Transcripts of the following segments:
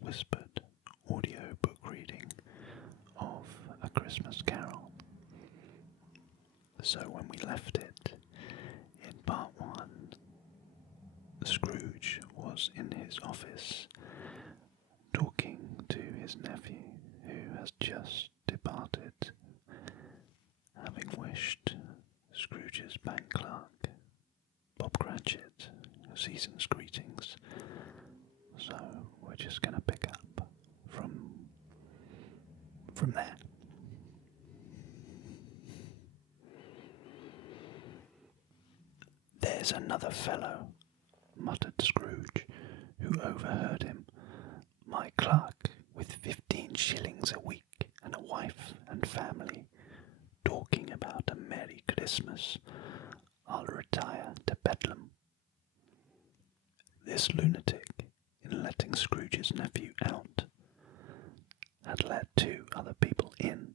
whispered audio book reading of A Christmas Carol. So when we left it, in part 1, Scrooge was in his office talking to his nephew, who has just departed, having wished Scrooge's bank clerk, Bob Cratchit, season's greetings. So we're just going to pick up from there. "There's another fellow," muttered Scrooge, who overheard him. "My clerk, with 15 shillings a week and a wife and family, talking about a Merry Christmas. I'll retire to Bedlam." This lunatic, in letting Scrooge's nephew out, had let 2 other people in.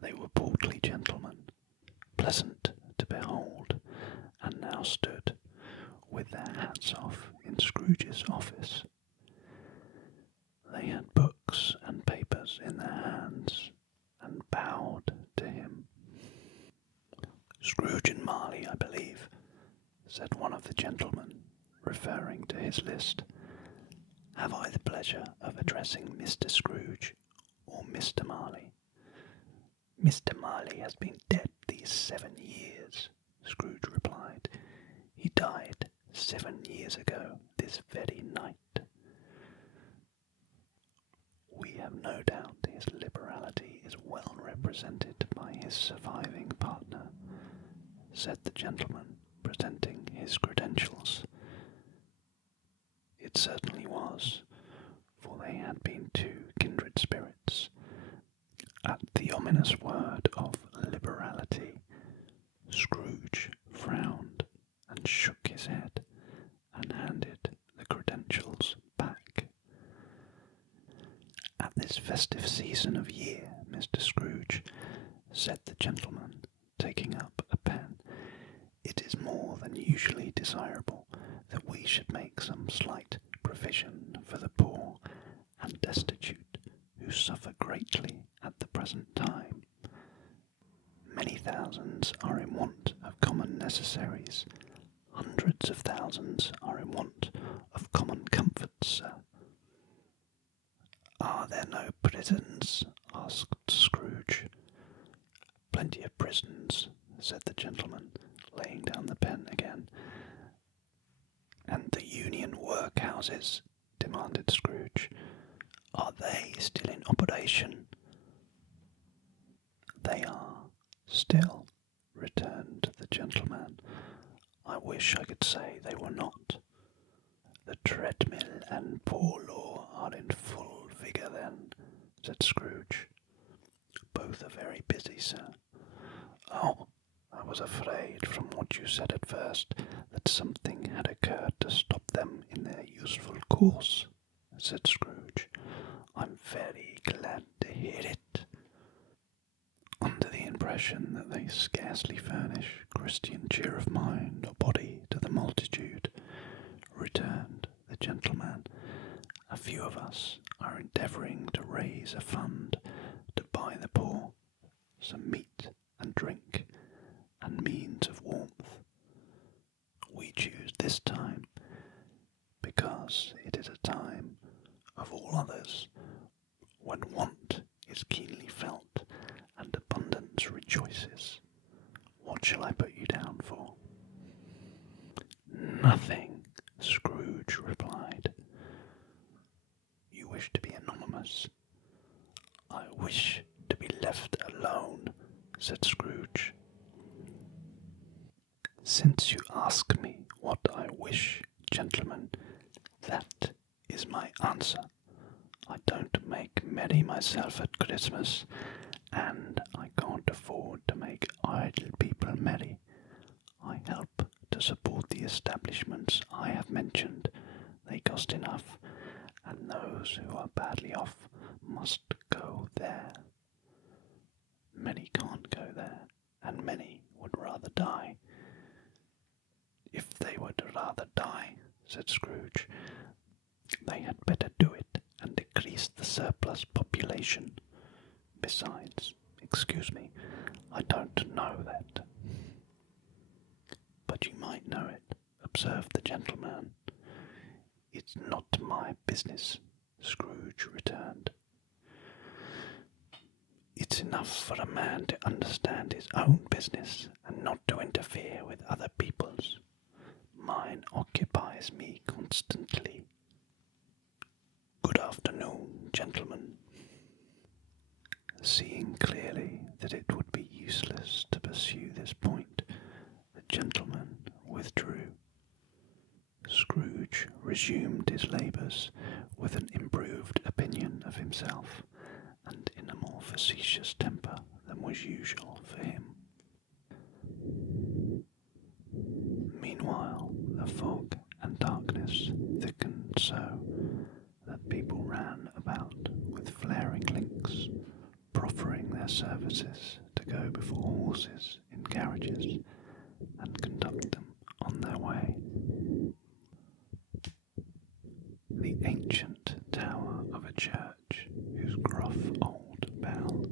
They were portly gentlemen, pleasant to behold, and now stood with their hats off in Scrooge's office. They had books and papers in their hands and bowed to him. "Scrooge and Marley, I believe," said one of the gentlemen, referring to his list. "Have I the pleasure of addressing Mr. Scrooge or Mr. Marley?" "Mr. Marley has been dead these 7 years, Scrooge replied. "He died 7 years ago this very night." "We have no doubt his liberality is well represented by his surviving partner," said the gentleman, presenting his credentials. It certainly was, for they had been 2 kindred spirits. At the ominous word of liberality, Scrooge frowned and shook his head and handed the credentials back. "At this festive season of year, Mr. Scrooge," said the gentleman, taking up a pen, "it is more than usually desirable that we should make some slight provision for the poor and destitute who suffer greatly at the present time. Many thousands are in want of common necessaries. Hundreds of thousands are in want of common comforts, sir." "Are there no prisons?" asked Scrooge. "Plenty of prisons," said the gentleman, laying down the pen again. "And the union workhouses?" demanded Scrooge. "Are they still in operation?" "They are still," returned the gentleman. "I wish I could say they were not." "The treadmill and poor law are in full vigour then," said Scrooge. "Both are very busy, sir." "Oh, I was afraid from what you said at first that something had occurred to stop them in their useful course," said Scrooge. "I'm very glad to hear it." "Under the impression that they scarcely furnish Christian cheer of mind or body to the multitude," returned the gentleman, "a few of us are endeavouring to raise a fund to buy the poor some meat and drink and means of warmth. We choose this time because it is a time of all others when want is keenly felt and abundance rejoices. What shall I put you down for?" "Nothing," Scrooge replied. "You wish to be anonymous?" "I wish to be left alone," said Scrooge. "Since you ask me what I wish, gentlemen, that is my answer. I don't make merry myself at Christmas, and I can't afford to make idle people merry. I help to support the establishments I have mentioned. They cost enough, and those who are badly off must go there. Many can't go there, and many would rather die." "If they would rather die," said Scrooge, "they had better do it replace the surplus population. Besides, excuse me, I don't know that. But you might know it, observed the gentleman. It's not my business, Scrooge returned. It's enough for a man to understand his own business and not to interfere with other people's. Mine occupies me constantly. Good afternoon, gentlemen. Seeing clearly that it would be useless to pursue this point, the gentleman withdrew. Scrooge resumed his labours with an improved opinion of himself, and in a more facetious temper than was usual for him. Meanwhile, the fog and darkness thickened so that people ran about with flaring links, proffering their services to go before horses in carriages and conduct them on their way. The ancient tower of a church, whose gruff old bell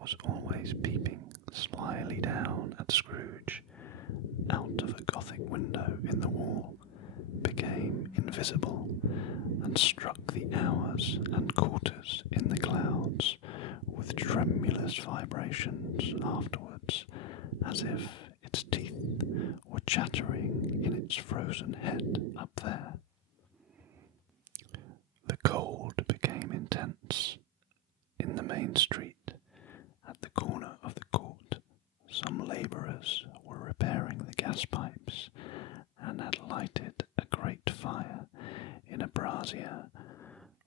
was always peeping slyly down at Scrooge out of a Gothic window in the wall, became invisible and struck the hours and quarters in the clouds with tremulous vibrations afterwards, as if its teeth were chattering in its frozen head up there. The cold became intense. In the main street, at the corner of the court, some labourers were repairing the gas pipes and had lighted a great fire in a brazier,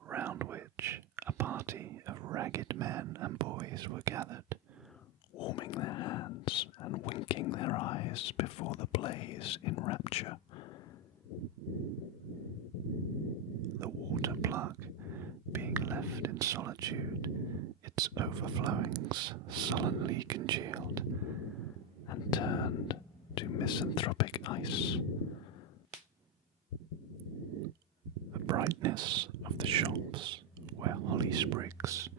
round which a party of ragged men and boys were gathered, warming their hands and winking their eyes before the blaze in rapture. The water plug being left in solitude, its overflowings sullenly congealed and turned to misanthropic ice. The brightness of the shops, where holly sprigs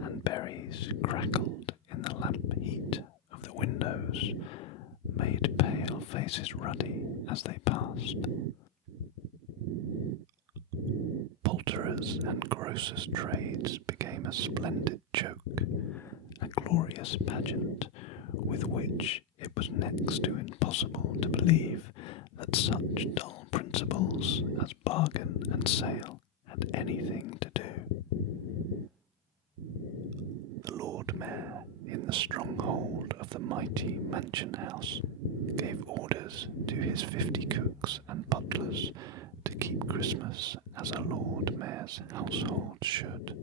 and berries crackled in the lamp heat of the windows, made pale faces ruddy as they passed. Poulterers' and grocers' trades became a splendid joke, a glorious pageant, with which it was next to impossible to believe that such dull principles as bargain and sale had anything to do. The Lord Mayor, in the stronghold of the mighty mansion house, gave orders to his 50 cooks and butlers to keep Christmas as a Lord Mayor's household should.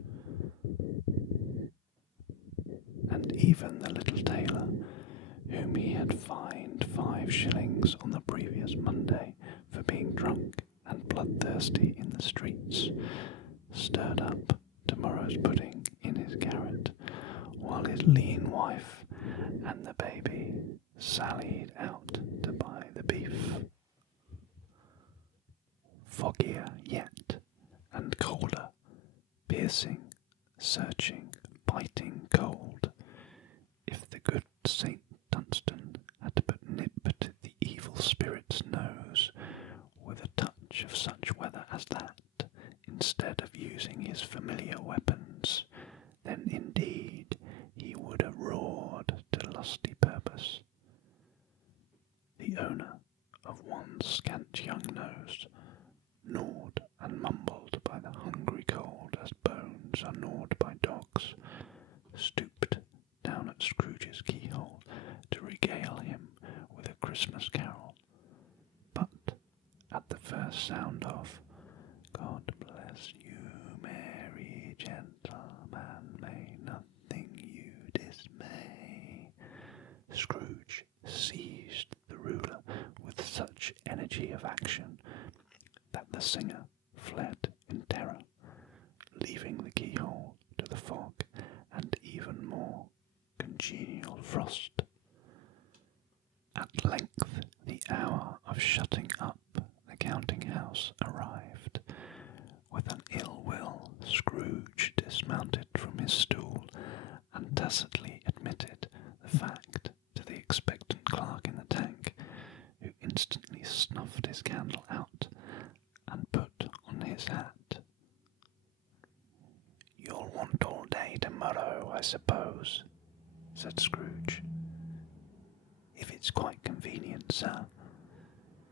And even the little tailor, whom he had fined 5 shillings on the previous Monday for being drunk and bloodthirsty in the streets, stirred up tomorrow's pudding in his garret, while his lean wife and the baby sallied out to buy the beef. Foggier yet, and colder, piercing, searching, biting cold, if the good Saint Dunstan had but nipped the evil spirit's nose with a touch of such weather as that, instead of using his familiar weapons, then indeed he would have roared to lusty purpose. The owner of one scant young nose, gnawed and mumbled by the hungry cold as bones are gnawed by dogs, stooped down at Scrooge's keyhole to regale him with a Christmas carol, but at the first sound of "God bless you, merry gentleman, may nothing you dismay," Scrooge seized the ruler with such energy of action that the singer fled in terror, leaving the keyhole to the fog and even more congenial frost. At length the hour of shutting up the counting-house arrived. With an ill will, Scrooge dismounted from his stool and tacitly admitted the fact to the expectant clerk in the tank, who instantly snuffed his candle out and put on his hat. "You'll want all day tomorrow, I suppose," said Scrooge. "If it's quite convenient, sir."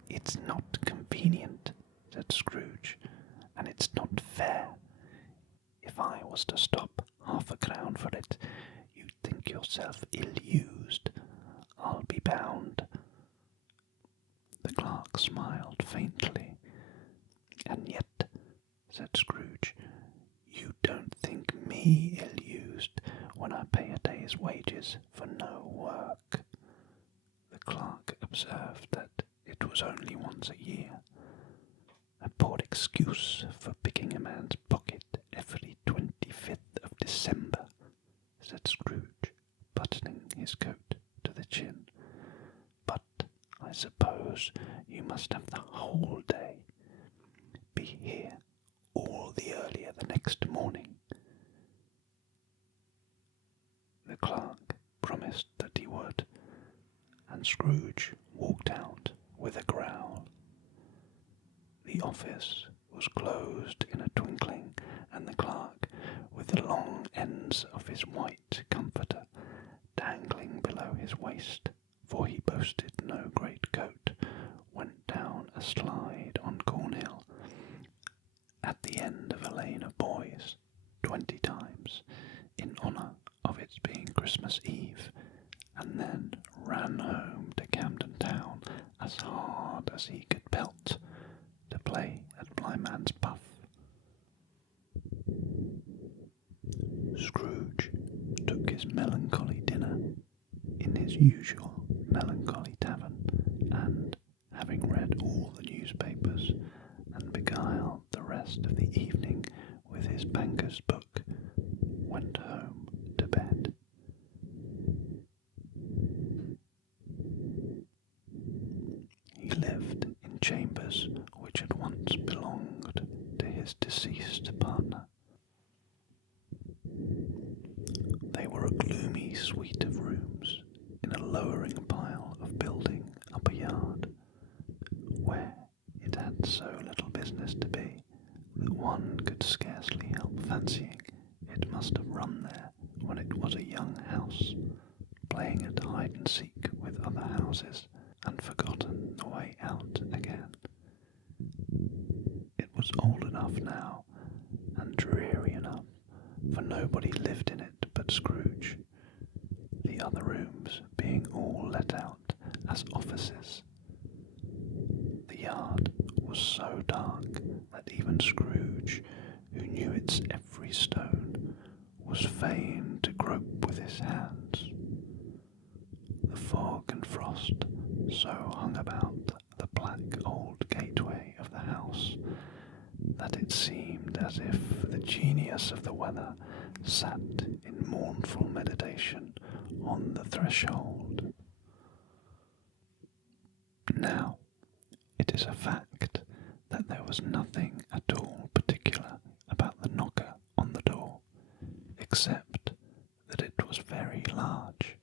"It's not convenient," said Scrooge, "and it's not fair. If I was to stop £0.5 for it, you'd think yourself ill-used, I'll be bound." The clerk smiled faintly. "And yet," said Scrooge, "you don't think me ill-used when I pay a day's wages for no work." The clerk observed that it was only once a year. "A poor excuse for picking a man's pocket every 25th of December," said Scrooge, buttoning his coat to the chin. "But I suppose you must have the whole day. Be here all the earlier the next morning." The clerk promised that he would, and Scrooge walked out with a growl. The office was closed in a twinkling, and the clerk, with the long ends of his white comforter dangling below his waist, for he boasted no great coat, went down a slide on Cornhill, at the end of a lane of boys, 20 times, in honour of its being Christmas Eve, and then ran home to Camden Town as hard as he could pelt, to play at Blindman's Buff. Scrooge took his melancholy dinner in his usual melancholy tavern, and, having read all the newspapers, and beguiled the rest of the evening with his banker's book, went home to bed. He lived in chambers which had once belonged to his deceased partner. They were a gloomy suite of rooms in a lowering pile of building up a yard, where it had so little business to be that one could scarcely help fancying it must have run there when it was a young house, playing at hide-and-seek with other houses, and forgotten the way out again. It was old enough now, and dreary enough, for nobody lived in it but Scrooge, the other rooms being all let out as offices. The yard was so dark that even Scrooge, who knew its every stone, was fain to grope with his hands. The fog and frost so hung about the black old gateway of the house that it seemed as if the genius of the weather sat in mournful meditation on the threshold. Now, it is a fact that there was nothing at all particular about the knocker on the door, except that it was very large.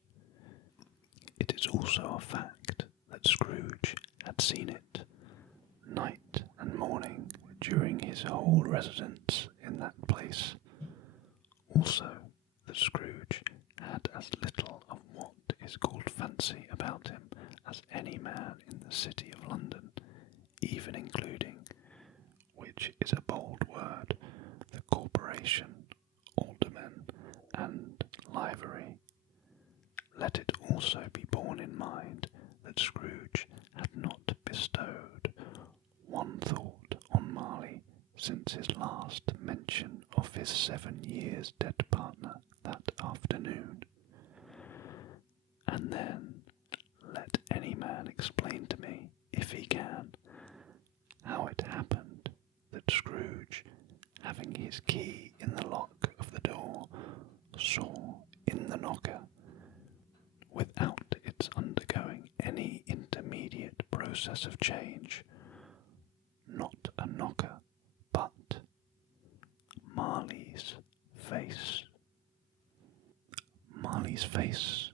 It is also a fact that Scrooge had seen it, night and morning, during his whole residence in that place. Also, that Scrooge had as little of what is called fancy about him as any man in the city of London, even including, which is a bold word, the corporation, aldermen, and livery. Let it also be borne in mind that Scrooge had not bestowed one thought on Marley since his last mention of his 7 years dead partner that afternoon. And then let any man explain to me, if he can, how it happened that Scrooge, having his key in the lock of the door, saw in the knocker, without its undergoing any intermediate process of change, not a knocker, but Marley's Marley's face.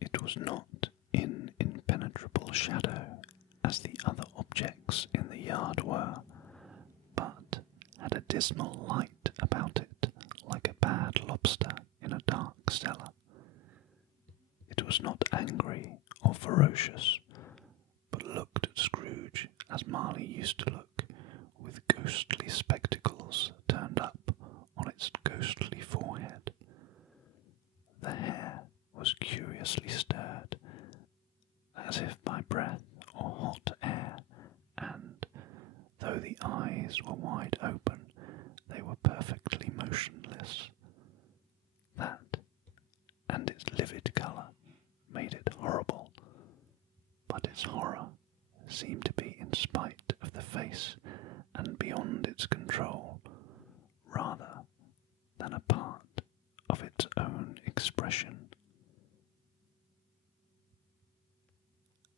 It was not in impenetrable shadow, as the other objects in the yard were, but had a dismal light about it, like a bad lobster in a dark cellar. It was not angry or ferocious, but looked at Scrooge as Marley used to look, with ghostly spectacles turned up on its ghostly forehead. The hair was curiously stirred, as if by breath or hot air, and, though the eyes were wide open, they were perfectly motionless. That, and its livid colour, made it horrible, but its horror seemed to be in spite of the face and beyond its control, rather than a part of its own expression.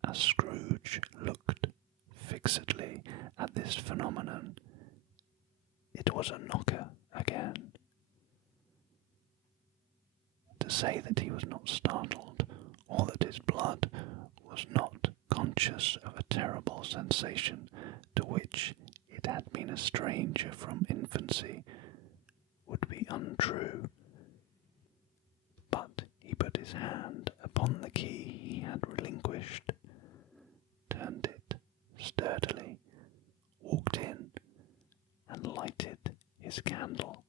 As Scrooge looked fixedly at this phenomenon, it was a knocker again. To say that he was not startled, or that his blood was not conscious of a terrible sensation to which it had been a stranger from infancy, would be untrue. But he put his hand upon the key he had relinquished, turned it sturdily, walked in, and lighted his candle.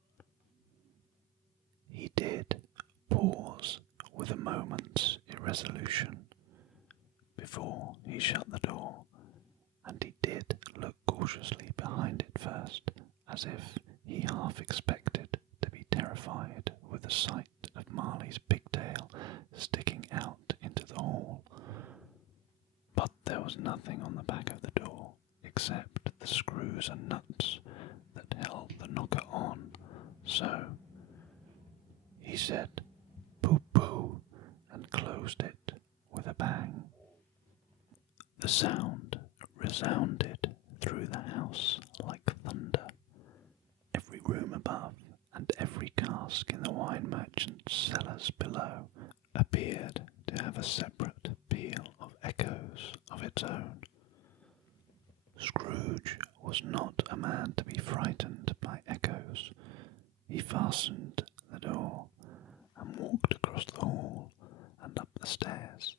He did pause with a moment's irresolution before he shut the door, and he did look cautiously behind it first, as if he half expected to be terrified with the sight of Marley's pigtail sticking out into the hall. But there was nothing on the back of the door except the screws and nuts that held the knocker on, so he said, "Pooh-pooh," and closed it with a bang. The sound resounded through the house like thunder. Every room above and every cask in the wine merchant's cellars below appeared to have a separate peal of echoes of its own. Scrooge was not a man to be frightened by echoes. He fastened the door and walked across the hall and up the stairs,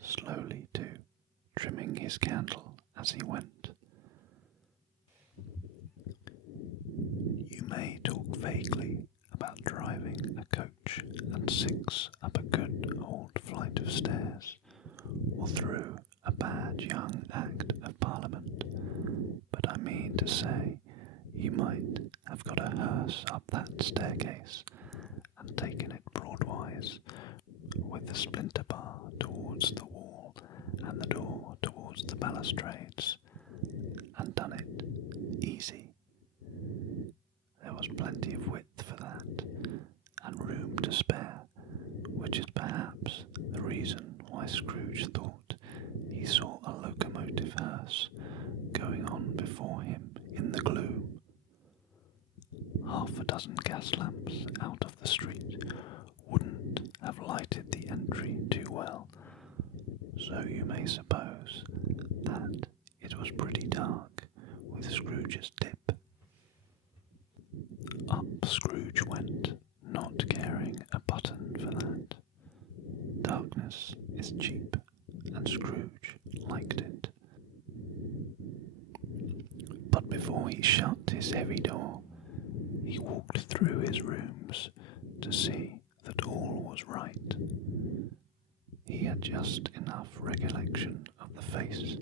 slowly too, trimming his candle as he went. You may talk vaguely about driving a coach and six up a good old flight of stairs, or through a bad young Act of Parliament, but I mean to say you might have got a hearse up that staircase and taken it broadwise, with the splinter bar towards the wall and the door towards the balustrades, and done it easy. There was plenty of width for that, and room to spare, which is perhaps the reason why Scrooge thought he saw a locomotive hearse going on before him in the gloom. Half a dozen gas lamps out of the street wouldn't have lighted the entry too well, so you may suppose that it was pretty dark with Scrooge's dip. Up Scrooge went, not caring a button for that. Darkness is cheap, and Scrooge liked it. But before he shut his heavy door, he walked through his rooms to see that all was right. He had just enough recollection of the face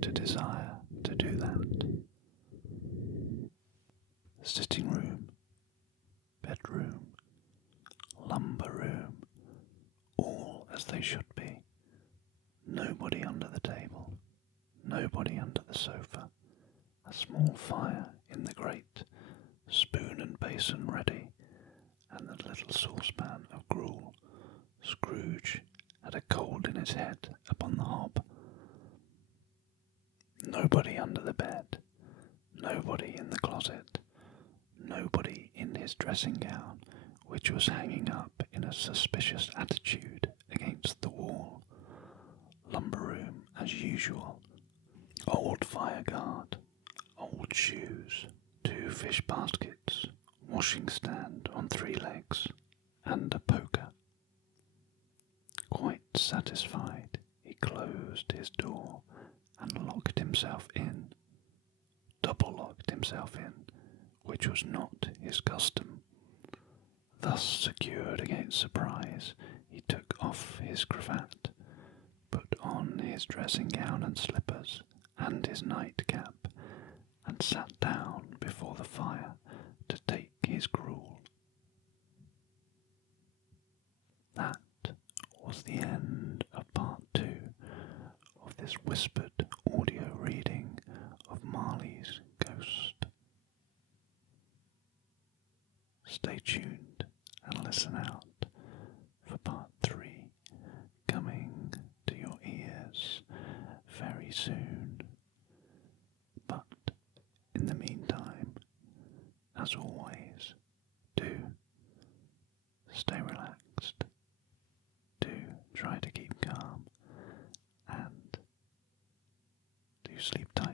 to desire to do that. Sitting room, bedroom, lumber room, all as they should be. Nobody under the table, nobody under the sofa, a small fire in the grate, spoon and basin ready, and the little saucepan of gruel. Scrooge had a cold in his head upon the hob. Nobody under the bed, nobody in the closet, nobody in his dressing gown, which was hanging up in a suspicious attitude against the wall. Lumber room as usual. Old fire guard, old shoes, 2 fish baskets, washing stand on 3 legs, and a poker. Quite satisfied, he closed his door and locked himself in. Double locked himself in, which was not his custom. Thus secured against surprise, he took off his cravat, put on his dressing gown and slippers, and his nightcap, and sat down before the fire to take his gruel. That was the end of part 2 of this whispered audio reading of Marley's Ghost. Stay tuned and listen out for part 3 coming to your ears very soon. But in the meantime, as always, do stay relaxed, do try to keep calm, and do sleep tight.